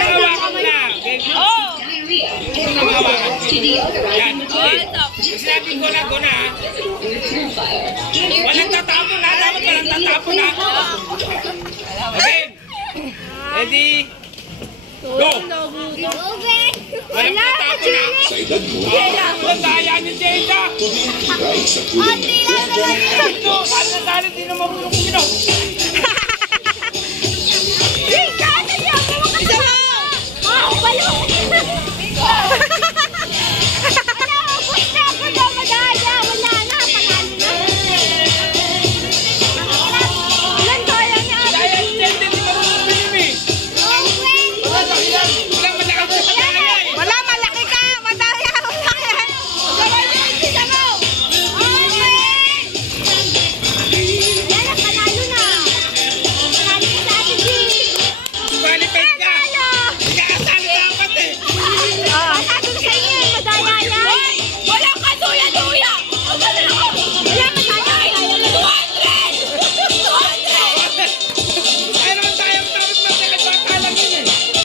Hawakan mo na. Yan. Sinabi ko na, guna. Walang tatapon na. Dapat walang tatapon na. Okay. Ready? Go! Walang tatapon na. Walang daya ni Jada. Paano na sana, di na mabulong kuminaw.